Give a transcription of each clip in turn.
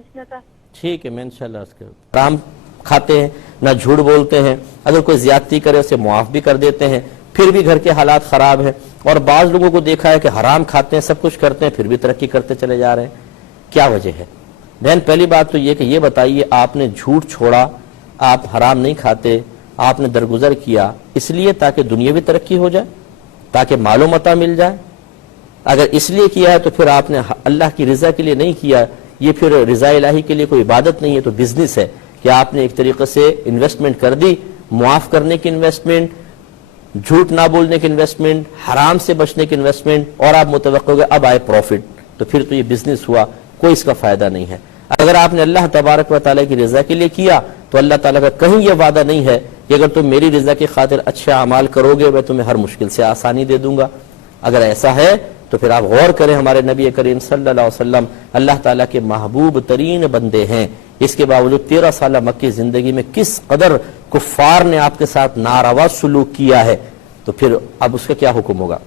पूछना था। ठीक है, मैं इंशाल्लाह उसके आराम खाते हैं, ना झूठ बोलते हैं, अगर कोई ज्यादती करे उसे मुआफ भी कर देते हैं, फिर भी घर के हालात खराब हैं। और बाज लोगों को देखा है कि हराम खाते हैं, सब कुछ करते हैं, फिर भी तरक्की करते चले जा रहे हैं। क्या वजह है? बहन, पहली बात तो ये कि ये बताइए, आपने झूठ छोड़ा, आप हराम नहीं खाते, आपने दरगुजर किया इसलिए ताकि दुनियावी तरक्की हो जाए, ताकि मालो मता मिल जाए? अगर इसलिए किया है तो फिर आपने अल्लाह की रजा के लिए नहीं किया, ये फिर रजा इलाही के लिए कोई इबादत नहीं है, तो बिजनेस है कि आपने एक तरीके से इन्वेस्टमेंट कर दी, मुआफ करने की इन्वेस्टमेंट, झूठ ना बोलने की इन्वेस्टमेंट, हराम से बचने की इन्वेस्टमेंट, और आप मुतवक्किल हो गए अब आए प्रॉफिट, तो फिर तो ये बिजनेस हुआ, कोई इसका फायदा नहीं है। अगर आपने अल्लाह तबारक व तआला की रजा के लिए किया तो अल्लाह ताला का कहीं यह वादा नहीं है कि अगर तुम मेरी रजा की खातिर अच्छे अमाल करोगे मैं तुम्हें हर मुश्किल से आसानी दे दूंगा। अगर ऐसा है तो फिर आप गौर करें, हमारे नबी करीम सल्लल्लाहु अलैहि वसल्लम अल्लाह ताला के महबूब तरीन बंदे हैं, इसके बावजूद 13 साल मक्की जिंदगी में किस कदर कुफ्फार ने आपके साथ नारवा सुलूक किया है, तो फिर अब उसका क्या हुक्म होगा।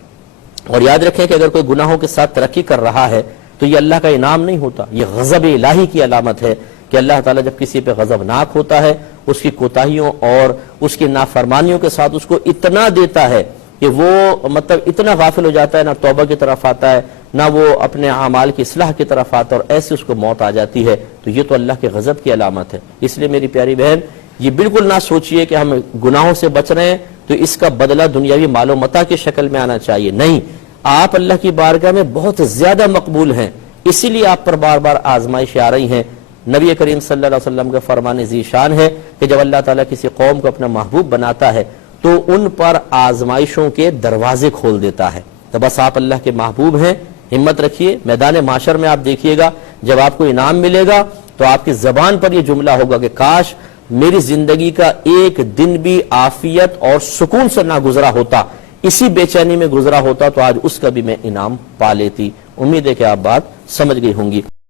और याद रखें कि अगर कोई गुनाहों के साथ तरक्की कर रहा है तो ये अल्लाह का इनाम नहीं होता, ये गज़ब इलाही की अलामत है कि अल्लाह ताला जब किसी पे गज़बनाक होता है, उसकी कोताहियों और उसकी नाफरमानियों के साथ उसको इतना देता है कि वो मतलब इतना गाफिल हो जाता है, ना तौबा की तरफ आता है, ना वो अपने अमाल की इस्लाह की तरफ आता है, और ऐसे उसको मौत आ जाती है, तो ये तो अल्लाह के गज़ब की अलामत है। इसलिए मेरी प्यारी बहन, ये बिल्कुल ना सोचिए कि हम गुनाहों से बच रहे हैं तो इसका बदला दुनियावी मालो मता की शक्ल में आना चाहिए। नहीं, आप अल्लाह की बारगाह में बहुत ज्यादा मकबूल हैं, इसीलिए आप पर बार बार आजमाइश आ रही हैं। नबी करीम सल्लल्लाहु अलैहि वसल्लम का फरमान ज़ीशान है कि जब अल्लाह ताला किसी कौम को अपना महबूब बनाता है तो उन पर आजमाइशों के दरवाजे खोल देता है। तो बस आप अल्लाह के महबूब हैं, हिम्मत रखिए। मैदान माशर में आप देखिएगा, जब आपको इनाम मिलेगा तो आपकी जबान पर यह जुमला होगा कि काश मेरी जिंदगी का एक दिन भी आफियत और सुकून से ना गुजरा होता, इसी बेचैनी में गुजरा होता, तो आज उसका भी मैं इनाम पा लेती। उम्मीद है कि आप बात समझ गई होंगी।